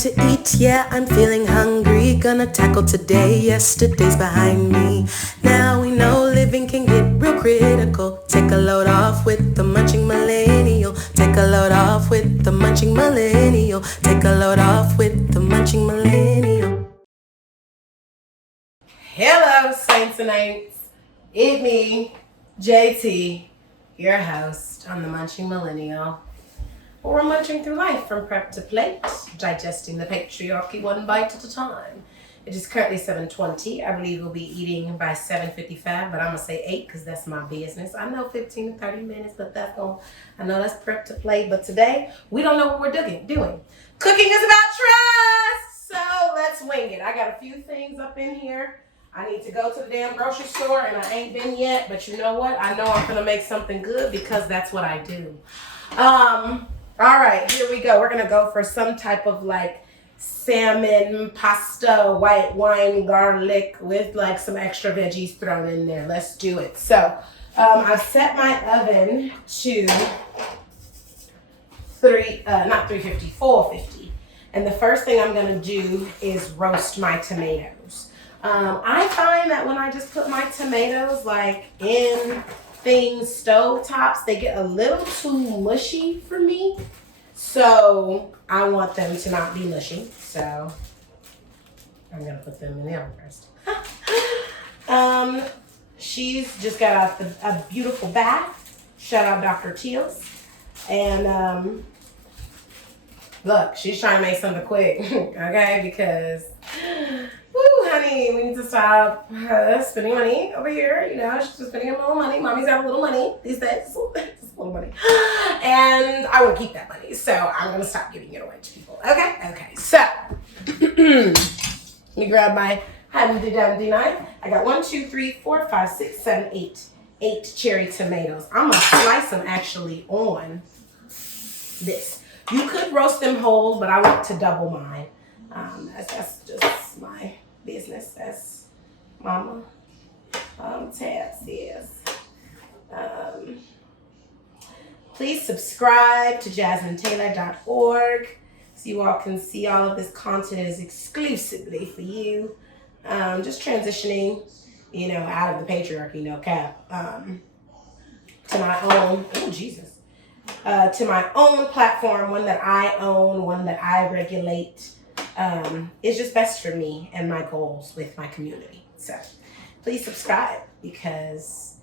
to eat, yeah, I'm feeling hungry. Gonna tackle today, yesterday's behind me. Now we know living can get real critical. Take a load off with the Munching Millennial. Take a load off with the Munching Millennial. Take a load off with the Munching Millennial. Hello, Saints and Ain'ts. It's me, JT, your host on the Munching Millennial. We're munching through life from prep to plate, digesting the patriarchy one bite at a time. It is currently 7:20. I believe we'll be eating by 7:55, but I'm going to say 8 because that's my business. I know 15 to 30 minutes, but I know that's prep to plate. But today, we don't know what we're doing. Cooking is about trust, so let's wing it. I got a few things up in here. I need to go to the damn grocery store, and I ain't been yet, but you know what? I know I'm going to make something good because that's what I do. All right, here we go. We're going to go for some type of like salmon pasta, white wine, garlic with like some extra veggies thrown in there. Let's do it. So I've set my oven to 450. And the first thing I'm going to do is roast my tomatoes. I find that when I just put my tomatoes like in things stove tops, they get a little too mushy for me, so I want them to not be mushy, so I'm gonna put them in the oven first. She's just got out a beautiful bath. Shout out Dr. Teals. And look, she's trying to make something quick, okay, because honey, we need to stop spending money over here. You know, she's just spending a little money. Mommy's got a little money these days. Just a little money. And I want to keep that money. So I'm going to stop giving it away to people. Okay. So let me grab my handy-dandy knife. I got 1, 2, 3, 4, 5, 6, 7, 8 cherry tomatoes. I'm going to slice them actually on this. You could roast them whole, but I want to double mine. That's just my business, as Mama Tab says. Please subscribe to JasmineTaylor.org so you all can see all of this content is exclusively for you. Just transitioning, out of the patriarchy, no cap, to my own, to my own platform, one that I own, one that I regulate. It's just best for me and my goals with my community. So please subscribe because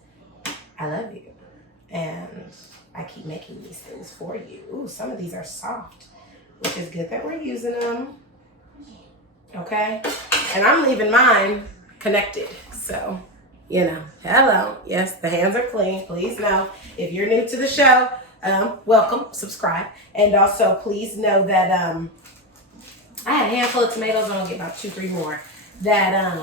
I love you and I keep making these things for you. Ooh, some of these are soft, which is good that we're using them. Okay. And I'm leaving mine connected. So, hello. Yes, the hands are clean. Please know if you're new to the show, welcome, subscribe. And also please know that, I had a handful of tomatoes. I'm gonna get about 2, 3 more. That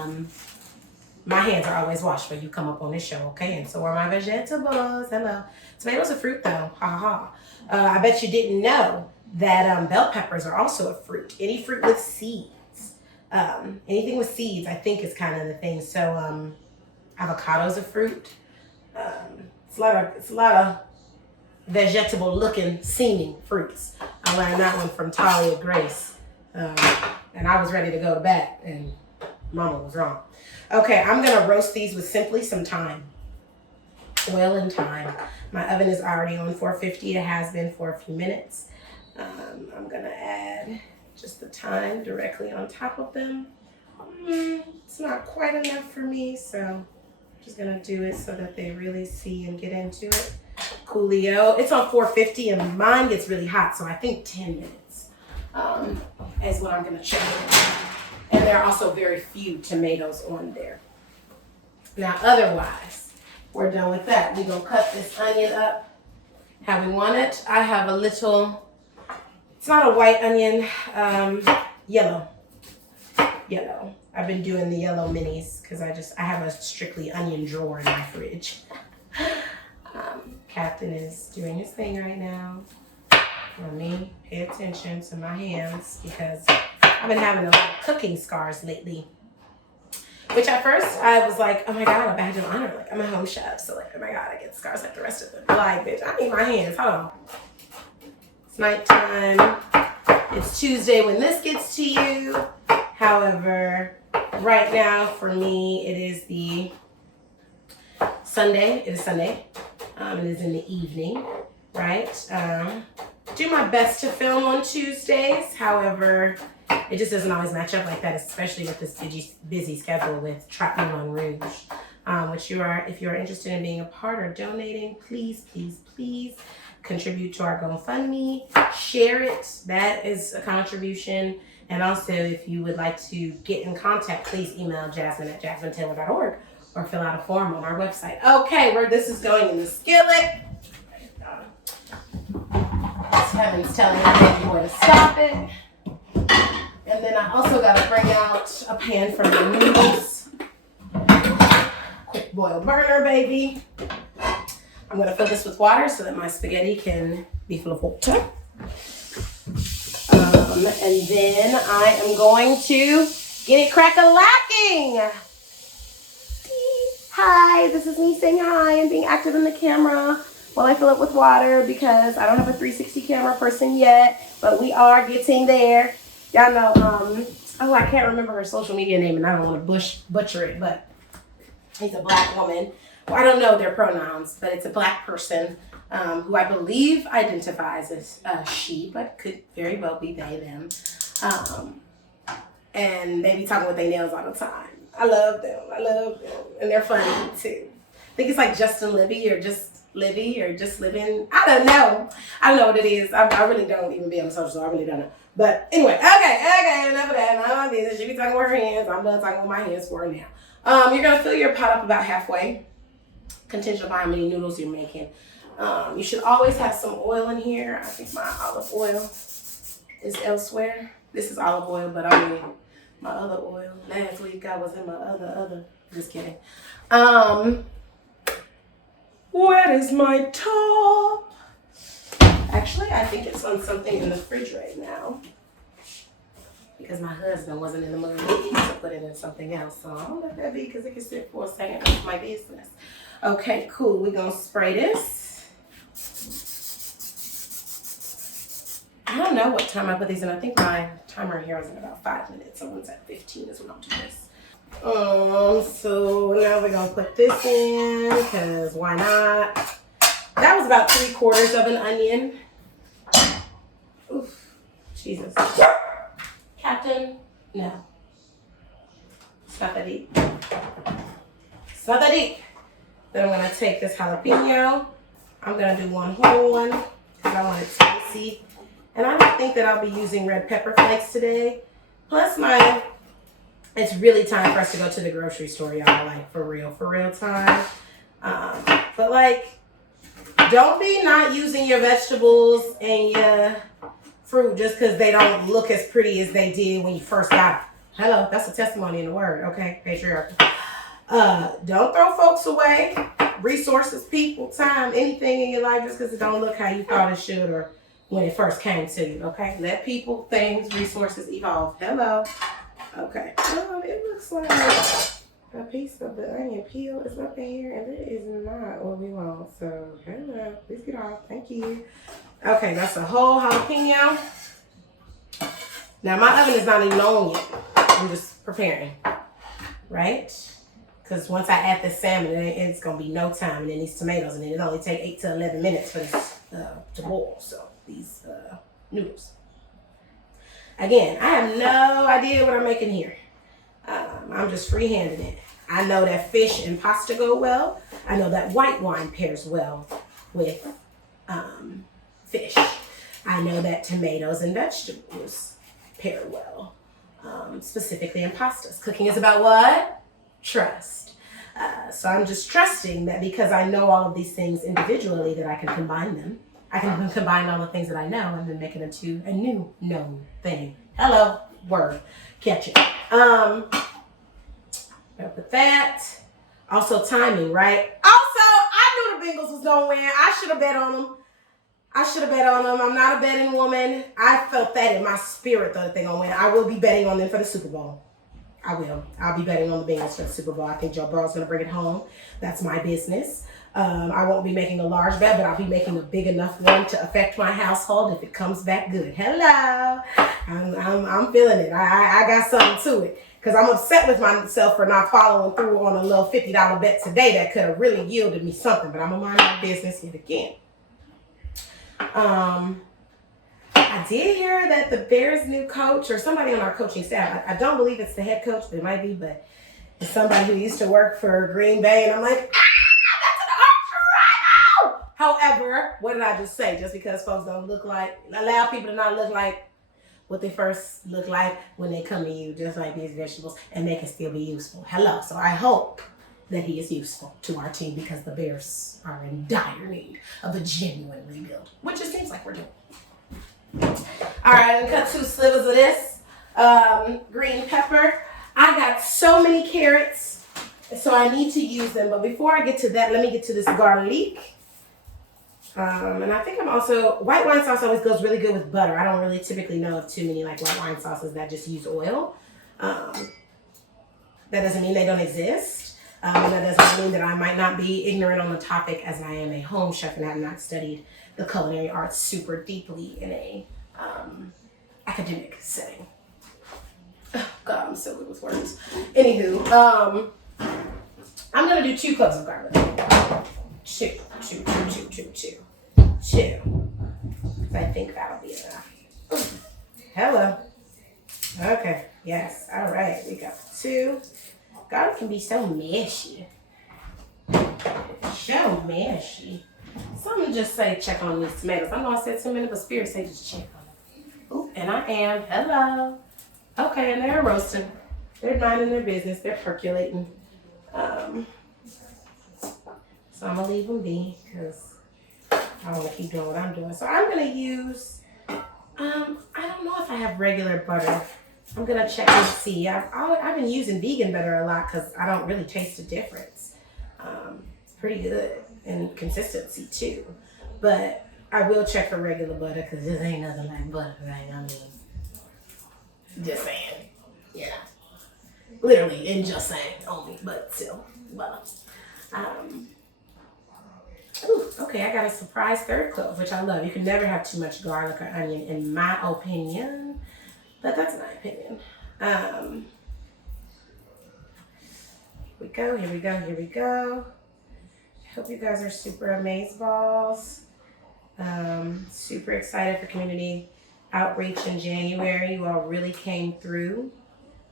my hands are always washed when you come up on this show, okay? And so are my vegetables. Hello. Tomatoes are fruit though. Ha ha. I bet you didn't know that bell peppers are also a fruit. Any fruit with seeds. Anything with seeds, I think, is kind of the thing. So avocado's a fruit. It's a lot of vegetable looking seeming fruits. I learned that one from Talia Grace. And I was ready to go to bed, and Mama was wrong. Okay, I'm gonna roast these with simply some thyme. Oil and thyme. My oven is already on 450. It has been for a few minutes. I'm gonna add just the thyme directly on top of them. It's not quite enough for me, so I'm just gonna do it so that they really see and get into it. Coolio. It's on 450, and mine gets really hot, so I think 10 minutes. Is what I'm going to check. And there are also very few tomatoes on there. Now, otherwise, we're done with that. We're going to cut this onion up how we want it. I have a little, it's not a white onion, yellow. I've been doing the yellow minis because I have a strictly onion drawer in my fridge. Captain is doing his thing right now. For me, pay attention to my hands because I've been having a lot of cooking scars lately. Which at first I was like, oh my God, a badge of honor. Like, I'm a home chef, so like, oh my God, I get scars like the rest of them. Like, bitch, I need my hands. Hold on. It's nighttime. It's Tuesday when this gets to you. However, right now for me, it is the Sunday. It is Sunday. It is in the evening, right? Do my best to film on Tuesdays. However, it just doesn't always match up like that, especially with this busy schedule with Trap Moulin Rouge. Which if you are interested in being a part or donating, please contribute to our GoFundMe. Share it. That is a contribution. And also, if you would like to get in contact, please email jasmine@jasminetaylor.org or fill out a form on our website. Okay, where this is going in the skillet. Kevin's telling my baby boy to stop it. And then I also got to bring out a pan for my noodles. Quick boil burner, baby. I'm going to fill this with water so that my spaghetti can be full of water. And then I am going to get it crack-a-lacking. Hi, this is me saying hi and being active in the camera while I fill it with water because I don't have a 360 camera person yet, but we are getting there. Y'all know, I can't remember her social media name and I don't want to butcher it, but he's a black woman. Well, I don't know their pronouns, but it's a black person who I believe identifies as she, but could very well be they, them. And they be talking with their nails all the time. I love them. And they're funny too. I think it's like Justin Libby or just Livy or just living. I don't know what it is. I really don't even be on social, so I really don't know. But anyway, okay, enough of that. None of my business. She be talking with her hands. I'm done talking with my hands for her now. You're gonna fill your pot up about halfway, contingent upon how many noodles you're making. You should always have some oil in here. I think my olive oil is elsewhere. This is olive oil, but I mean my other oil. Last week I was in my other. Just kidding. Where is my top? Actually, I think it's on something in the fridge right now. Because my husband wasn't in the mood to put it in something else. So I'll let that be because it can sit for a second. That's my business. Okay, cool. We're going to spray this. I don't know what time I put these in. I think my timer here is in about 5 minutes. So once at 15 is when I'll do this. So now we're going to put this in because why not? That was about 3/4 of an onion. Oof. Jesus. Captain? No. It's not that deep. It's not that deep. Then I'm going to take this jalapeno. I'm going to do one whole one because I want it spicy. And I don't think that I'll be using red pepper flakes today. Plus it's really time for us to go to the grocery store, y'all. Like, for real time. But like, don't be not using your vegetables and your fruit just because they don't look as pretty as they did when you first got it. Hello, that's a testimony in the word, okay? Patriarchy. Don't throw folks away. Resources, people, time, anything in your life just because it don't look how you thought it should or when it first came to you, okay? Let people, things, resources evolve. Hello. Okay. It looks like a piece of the onion peel is up in here, and it is not what we want. So, hello. Please get off. Thank you. Okay, that's a whole jalapeno. Now, my oven is not even on yet. I'm just preparing, right? Because once I add this salmon, it's going to be no time. And then these tomatoes, and then it only take 8 to 11 minutes for this to boil. So, these noodles. Again, I have no idea what I'm making here. I'm just freehanding it. I know that fish and pasta go well. I know that white wine pairs well with fish. I know that tomatoes and vegetables pair well, specifically in pastas. Cooking is about what? Trust. So I'm just trusting that because I know all of these things individually that I can combine them. I can combine all the things that I know and then make it into a new known thing. Hello, word. Catch it. With that. Also timing, right? Also, I knew the Bengals was gonna win. I should have bet on them. I'm not a betting woman. I felt that in my spirit that they're gonna win. I will be betting on them for the Super Bowl. I will. I'll be betting on the Bengals for the Super Bowl. I think Joe Burrow's gonna bring it home. That's my business. I won't be making a large batch, but I'll be making a big enough one to affect my household if it comes back good. Hello, I'm feeling it. I got something to it because I'm upset with myself for not following through on a little $50 bet today that could have really yielded me something. But I'm gonna mind my business yet again. I did hear that the Bears' new coach, or somebody on our coaching staff, I don't believe it's the head coach, but it might be, but it's somebody who used to work for Green Bay, and I'm like, however, what did I just say? Just because folks don't allow people to not look like what they first look like when they come to you, just like these vegetables, and they can still be useful. Hello. So I hope that he is useful to our team because the Bears are in dire need of a genuine rebuild, which it seems like we're doing. All right, I'm gonna cut 2 slivers of this green pepper. I got so many carrots, so I need to use them. But before I get to that, let me get to this garlic. And I think I'm also, white wine sauce always goes really good with butter. I don't really typically know of too many like white wine sauces that just use oil. That doesn't mean they don't exist. That doesn't mean that I might not be ignorant on the topic, as I am a home chef and have not studied the culinary arts super deeply in a academic setting. Oh, God, I'm so good with words. Anywho, I'm gonna do 2 cloves of garlic. Two. I think that'll be enough. Ooh. Hello. Okay. Yes. All right. We got 2. Garlic can be so mashy. So mashy. Someone just say check on these tomatoes. I know I said 2 minutes, but Spirit say just check on them. Ooh, and I am. Hello. Okay, and they're roasting. They're minding their business. They're percolating. So I'm gonna leave them be because I want to keep doing what I'm doing. So I'm gonna use. I don't know if I have regular butter. I'm gonna check and see. I've been using vegan butter a lot because I don't really taste the difference. It's pretty good and consistency too. But I will check for regular butter because this ain't nothing like butter, right? I mean, just saying. Yeah. Literally, and just saying only, but still, butter. Ooh, okay, I got a surprise 3rd clove, which I love. You can never have too much garlic or onion, in my opinion. But that's my opinion. Here we go. I hope you guys are super amazeballs. Super excited for community outreach in January. You all really came through.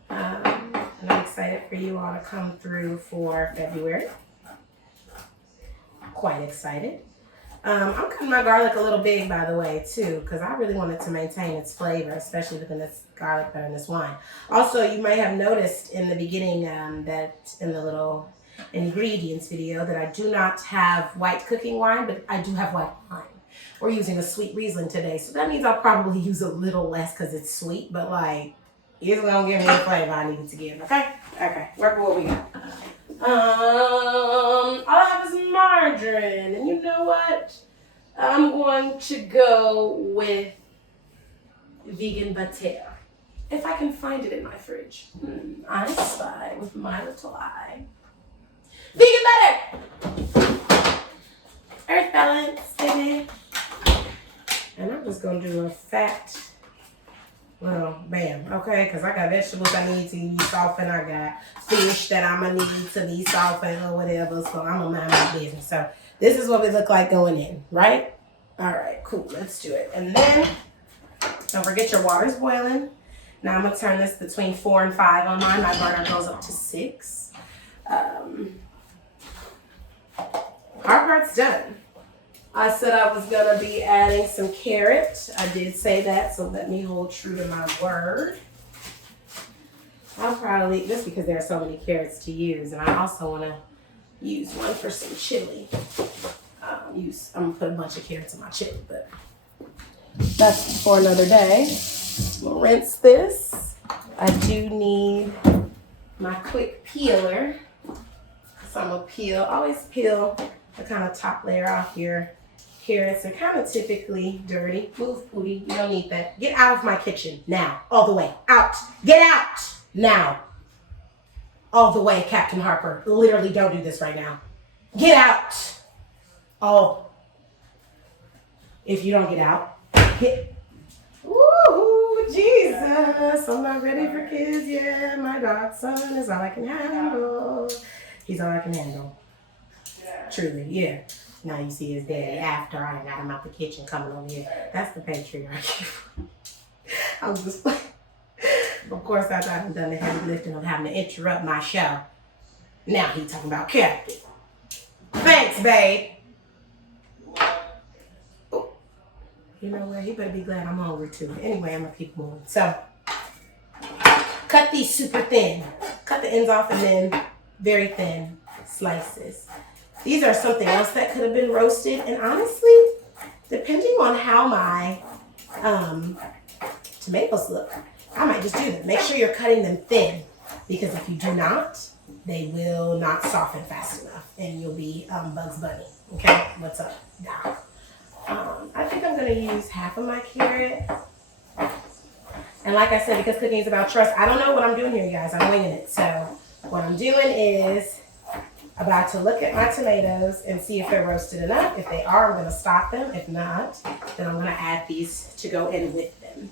And I'm excited for you all to come through for February. Quite excited. I'm cutting my garlic a little big, by the way, too, because I really wanted to maintain its flavor, especially within this garlic butter and this wine. Also, you may have noticed in the beginning that in the little ingredients video that I do not have white cooking wine, but I do have white wine. We're using a sweet Riesling today, so that means I'll probably use a little less because it's sweet, but like, it's gonna give me the flavor I need it to give, okay? Okay, work with what we got. All I have is margarine, and you know what? I'm going to go with vegan butter. If I can find it in my fridge. I spy with my little eye. Vegan butter! Earth balance, baby. And I'm just going to do a fat, well, bam, okay? Because I got vegetables I need to be softened. I got fish that I'm going to need to be softened or whatever. So I'm going to mind my business. So this is what we look like going in, right? All right, cool. Let's do it. And then don't forget your water's boiling. Now I'm going to turn this between 4 and 5 on mine. My burner goes up to 6. Our part's done. I said I was going to be adding some carrot. I did say that, so let me hold true to my word. I'll probably, just because there are so many carrots to use, and I also want to use one for some chili. I'm going to put a bunch of carrots in my chili, but that's for another day. We'll rinse this. I do need my quick peeler. So I'm going to always peel the kind of top layer off your carrots. They're kind of typically dirty. Move, Pootie. You don't need that. Get out of my kitchen now. All the way. Out. Get out now. All the way, Captain Harper. Literally don't do this right now. Get out. Oh, if you don't get out, hit. Ooh, Jesus. I'm not ready for kids yet. My godson is all I can handle. He's all I can handle. Truly, yeah. Now you see his daddy after I got him out the kitchen coming over here. That's the patriarchy. I was just like, of course, after I've done the heavy lifting of having to interrupt my show. Now he's talking about character. Thanks, babe. Ooh. You know what? He better be glad I'm hungry too. Anyway, I'm gonna keep moving. So, cut these super thin. Cut the ends off and then very thin slices. These are something else that could have been roasted. And honestly, depending on how my tomatoes look, I might just do them. Make sure you're cutting them thin, because if you do not, they will not soften fast enough and you'll be Bugs Bunny. Okay, what's up, Doc? I think I'm gonna use half of my carrot. And like I said, because cooking is about trust, I don't know what I'm doing here, you guys. I'm winging it. So what I'm doing is about to look at my tomatoes and see if they're roasted enough. If they are, I'm gonna stop them. If not, then I'm gonna add these to go in with them.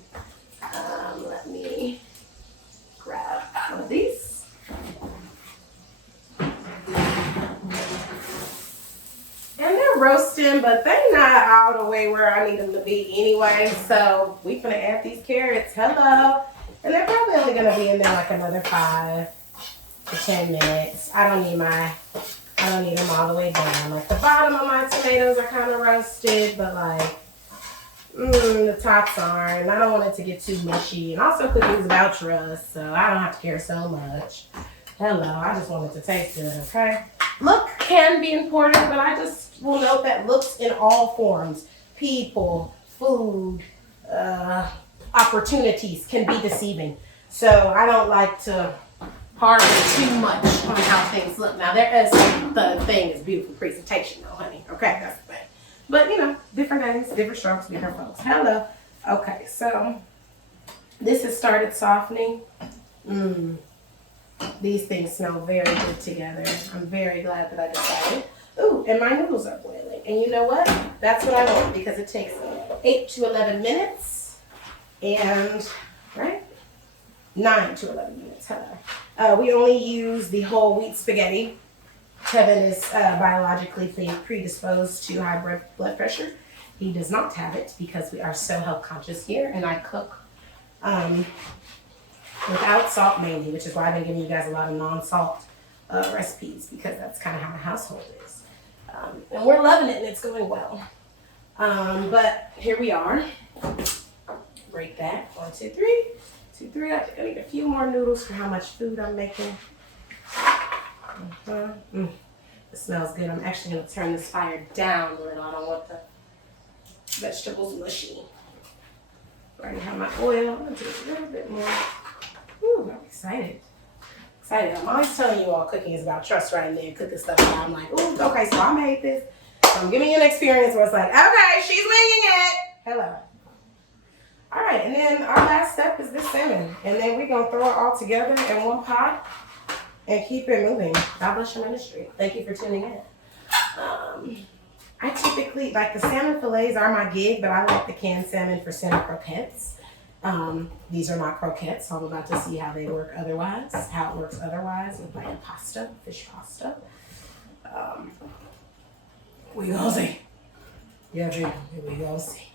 Let me grab one of these. And they're roasting, but they're not all the way where I need them to be anyway. So we're gonna add these carrots. Hello. And they're probably only gonna be in there like another 5 to 10 minutes. I don't need them all the way down. Like the bottom of my tomatoes are kind of roasted, but like the tops aren't. And I don't want it to get too mushy. And also cooking is about trust, so I don't have to care so much. Hello, I just want it to taste good, okay? Look can be important, but I just will note that looks in all forms, people, food, opportunities can be deceiving. So I don't like to harp too much on how things look. Now there is the thing is beautiful presentation though, honey. Okay, that's the thing. But you know, different names, different strokes, different folks. Hello. Okay, so this has started softening. These things smell very good together. I'm very glad that I decided. Ooh, and my noodles are boiling. And you know what? That's what I want, because it takes 8 to 11 minutes. And, right? 9 to 11 minutes. Hello. We only use the whole wheat spaghetti. Kevin is biologically predisposed to high blood pressure. He does not have it because we are so health conscious here, and I cook without salt mainly, which is why I've been giving you guys a lot of non-salt recipes, because that's kind of how my household is. And we're loving it, and it's going well. But here we are. Break that. 1, 2, 3. 2, 3. I think I need a few more noodles for how much food I'm making. It smells good. I'm actually going to turn this fire down a little. I don't want the vegetables mushy. I already have my oil. I'm going to do a little bit more. Ooh, I'm excited. I'm always telling you all cooking is about trust right there. Cooking stuff out. I'm like, ooh, okay, so I made this. So I'm giving you an experience where it's like, okay, she's winging it. Hello. All right, and then our last step is this salmon. And then we're going to throw it all together in one pot and keep it moving. God bless your ministry. Thank you for tuning in. I typically, like the salmon fillets are my gig, but I like the canned salmon for center croquettes. These are not croquettes, so I'm about to see how they work otherwise, how it works otherwise with like a pasta, fish pasta. We gonna see. Yeah, here we go see.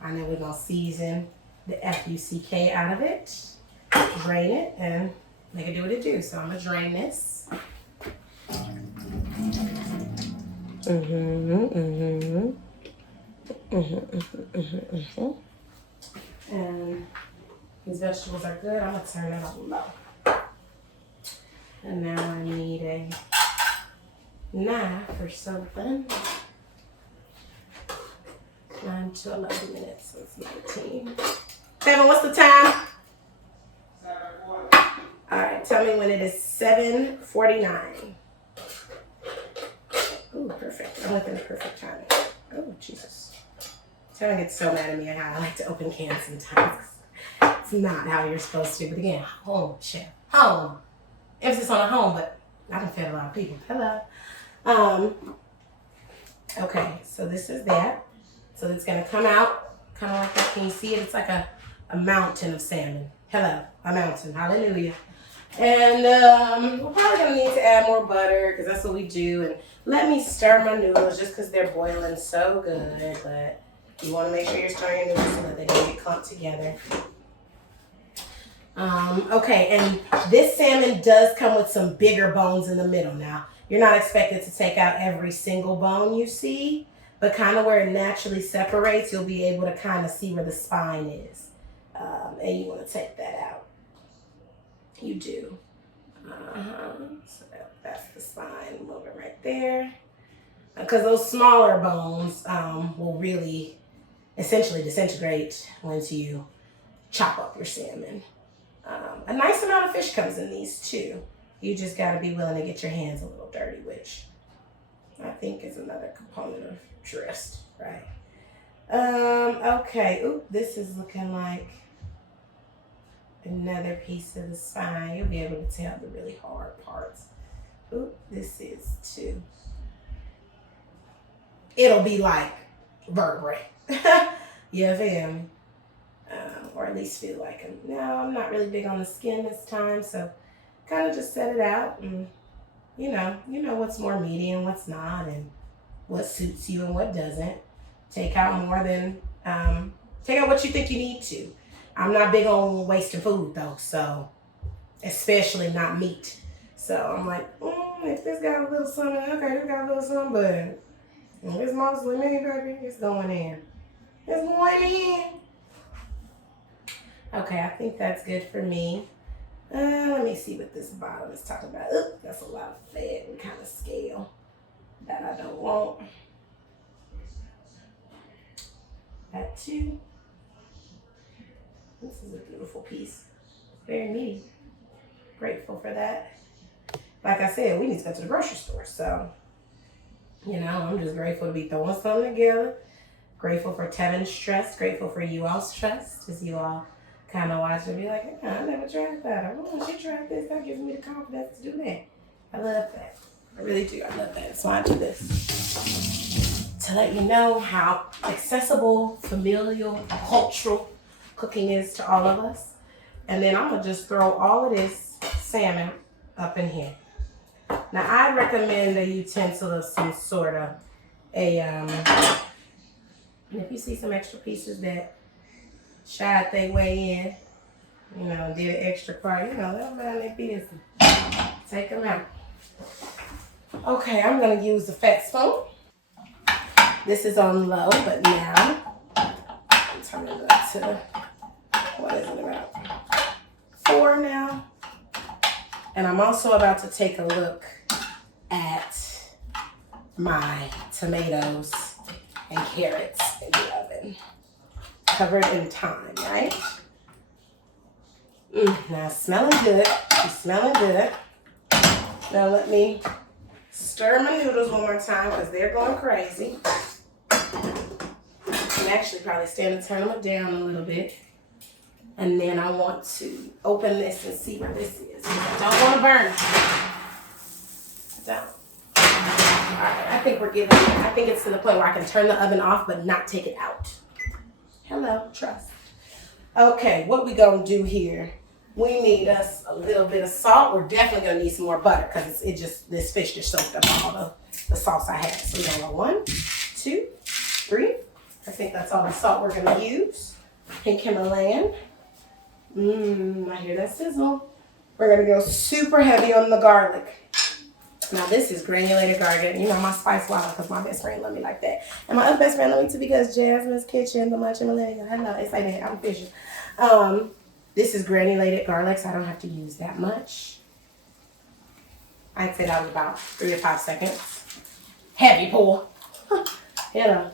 I know we're gonna season the F-U-C-K out of it, drain it, and make it do what it do. So I'm gonna drain this. And these vegetables are good. I'm gonna turn it on low. And now I need a knife or something. 9 to 11 minutes since 19. Kevin, what's the time? All right, tell me when it is 7:49. Ooh, perfect. I'm within the perfect time. Oh, Jesus. Kevin gets so mad at me at how I like to open cans sometimes. It's not how you're supposed to, but again, home, chef. Home. Emphasis on a home, but I done fed a lot of people. Hello. Okay, so this is that. So it's gonna come out kind of like that. Can you see it? It's like a mountain of salmon. Hello, a mountain. Hallelujah. And we're probably gonna need to add more butter because that's what we do. And let me stir my noodles just because they're boiling so good. But you want to make sure you're stirring your noodles so that they don't get clumped together. Okay, and this salmon does come with some bigger bones in the middle. Now, you're not expected to take out every single bone you see, but kind of where it naturally separates, you'll be able to kind of see where the spine is. And you want to take that out. You do. So that's the spine, a little bit right there. Because those smaller bones will really essentially disintegrate once you chop up your salmon. A nice amount of fish comes in these too. You just got to be willing to get your hands a little dirty, which I think is another component of trust, right? Okay. Oop, this is looking like another piece of the spine. You'll be able to tell the really hard parts. Oop, this is too. It'll be like vertebrae. You feel me? Or at least feel like them. No, I'm not really big on the skin this time, so kind of just set it out and you know what's more meaty and what's not and what suits you and what doesn't. Take out more than, take out what you think you need to. I'm not big on wasting food though, so especially not meat. So I'm like, if this got a little something, okay, this got a little something, but it's mostly me, baby. It's going in. It's going in. Okay, I think that's good for me. Let me see what this bottom is talking about. Oop, that's a lot of fat and kind of scale that I don't want. That too. This is a beautiful piece. Very meaty. Grateful for that. Like I said, we need to go to the grocery store. So, I'm just grateful to be throwing something together. Grateful for Tevin's trust. Grateful for you all's trust. As you all kind of watch and be like, I never tried that. Or, she tried this. That gives me the confidence to do that. I love that. I really do. I love that. So I do this to let you know how accessible, familial, cultural cooking is to all of us. And then I'm going to just throw all of this salmon up in here. Now, I recommend a utensil of some sort of and if you see some extra pieces that shied their way in, did an extra part, let them mind their business. Take them out. Okay, I'm going to use the fat spoon. This is on low, but now I'm turning it up to, what is it, about 4 now? And I'm also about to take a look at my tomatoes and carrots in the oven. Covered in thyme, right? Now smelling good. It's smelling good. Now let me stir my noodles one more time because they're going crazy. And actually probably stand and turn them down a little bit. And then I want to open this and see where this is. I don't want to burn it. Don't. Alright, I think we're getting there. I think it's to the point where I can turn the oven off but not take it out. Hello, trust. Okay, what we gonna do here? We need us a little bit of salt. We're definitely gonna need some more butter because this fish just soaked up all the sauce I had. So we're gonna go 1, 2, 3. I think that's all the salt we're gonna use. Pink Himalayan. I hear that sizzle. We're gonna go super heavy on the garlic. Now this is granulated garlic. My spice wallet because my best friend love me like that. And my other best friend love me too because Jasmine's Kitchen, the Munching Millennial. Hello, it's like that. I'm fishing. This is granulated garlic, so I don't have to use that much. I'd say that was about 3 to 5 seconds. Heavy pour. We're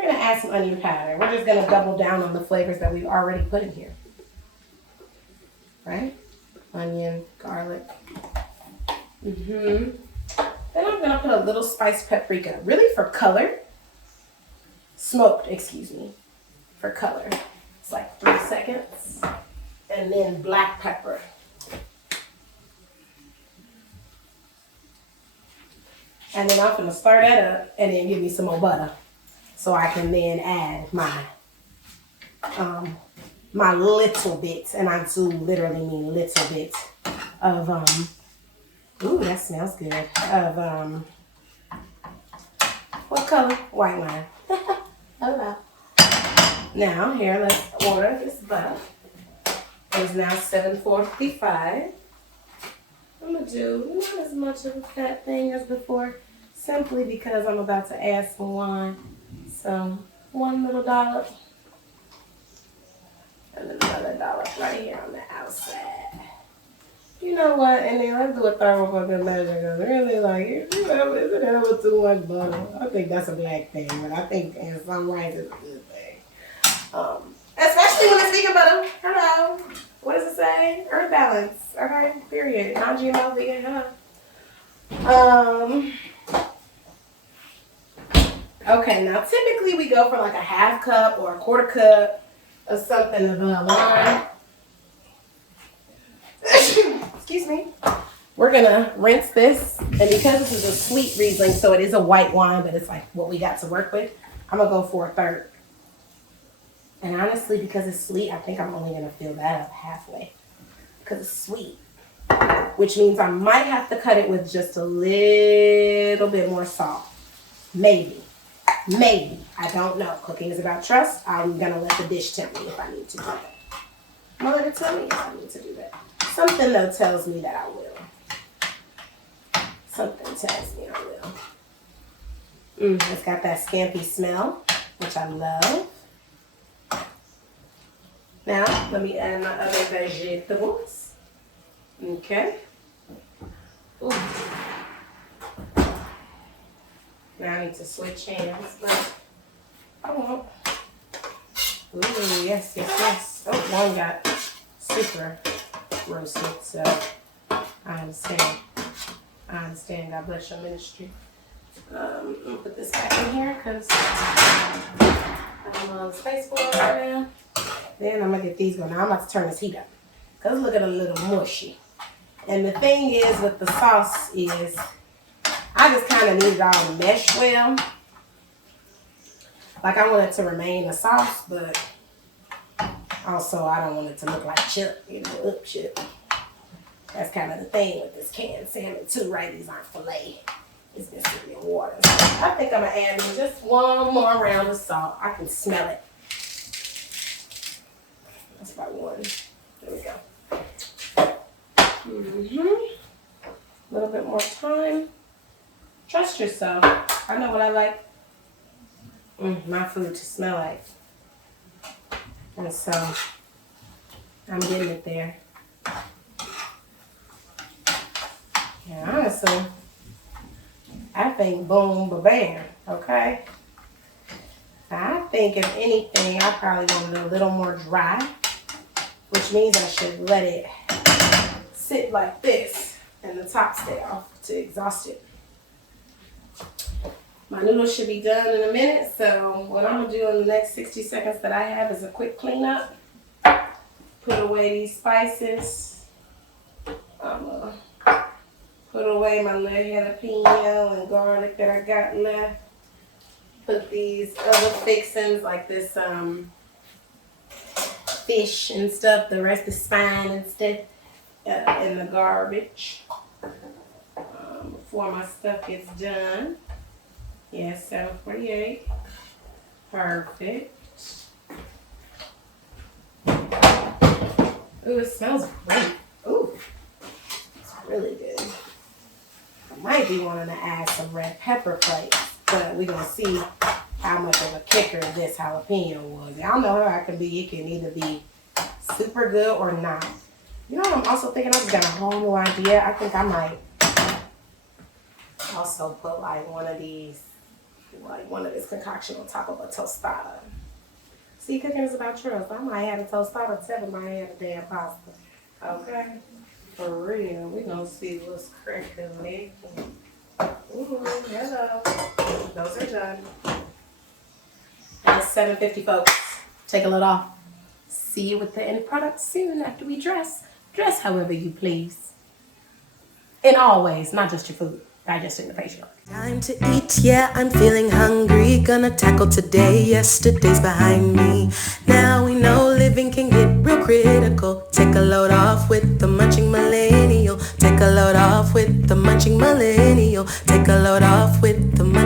gonna add some onion powder. We're just gonna double down on the flavors that we've already put in here. Right? Onion, garlic. Then I'm gonna put a little spiced paprika, really for color. Smoked, excuse me, for color. It's like 3 seconds. And then black pepper. And then I'm gonna stir that up and then give me some more butter. So I can then add my my little bit, and I do literally mean little bit of ooh, that smells good. Of what color? White wine. Hello. Now here, let's order this butter. It's now $7.45. I'm gonna do not as much of a fat thing as before, simply because I'm about to add some wine. So one little dollop and another dollop right here on the outside. You know what? And then let's do a thorough fucking measure, because really, like, is it ever too much butter? I think that's a black thing, but I think in some rice is a good thing. Especially when it's vegan butter. Hello. What does it say? Earth balance. Okay, period. Non-GMO vegan. Hello. Okay, now typically we go for like a half cup or a quarter cup of something of wine. Excuse me. We're gonna rinse this, and because this is a sweet Riesling, so it is a white wine, but it's like what we got to work with, I'm gonna go for a third. And honestly, because it's sweet, I think I'm only gonna fill that up halfway, because it's sweet. Which means I might have to cut it with just a little bit more salt. Maybe. I don't know. Cooking is about trust. I'm gonna let the dish tell me if I need to do that. I'm gonna let it tell me if I need to do that. Something though tells me that I will. Something tells me I will. It's got that scampy smell, which I love. Now, let me add my other vegetables. Okay. Ooh. Now I need to switch hands, but I won't. Ooh, yes. Oh, one got super roasted, so I understand. God bless your ministry. I'm gonna put this back in here because I'm on space board right now. Then I'm gonna get these going. Now I'm about to turn this heat up because it's looking a little mushy. And the thing is with the sauce is I just kind of need it all to mesh well. Like I want it to remain a sauce, but also I don't want it to look like chip, chip. That's kind of the thing with this canned salmon too, right? These aren't filet. It's been sitting in water. So I think I'm gonna add in just one more round of salt. I can smell it. That's about one. There we go. A little bit more time. Trust yourself. I know what I like my food to smell like. And so I'm getting it there. And honestly, I think boom, ba-bam, okay? I think if anything, I probably want it a little more dry, which means I should let it sit like this and the top stay off to exhaust it. My noodles should be done in a minute, so what I'm gonna do in the next 60 seconds that I have is a quick cleanup. Put away these spices. I'm gonna put away my little jalapeno and garlic that I got left. Put these other fixings like this fish and stuff, the rest of the spine and stuff in the garbage before my stuff gets done. Yes, 7:48. Perfect. Ooh, it smells great. Ooh, it's really good. I might be wanting to add some red pepper flakes, but we're going to see how much of a kicker this jalapeno was. Y'all know how it can be. It can either be super good or not. You know what I'm also thinking? I just got a whole new idea. I think I might also put like one of this concoction on top of a tostada. See, cooking is about trust. I might have a tostada, Tevin might have a damn pasta. Okay? For real. We're going to see what's cracking. Ooh, hello. Those are done. And it's 7:50, folks. Take a load off. See you with the end product soon after we dress. Dress however you please. In all ways, not just your food. Digesting the facial. Time to eat, yeah, I'm feeling hungry. Gonna tackle today, yesterday's behind me. Now we know living can get real critical. Take a load off with the Munching Millennial. Take a load off with the Munching Millennial. Take a load off with the Munching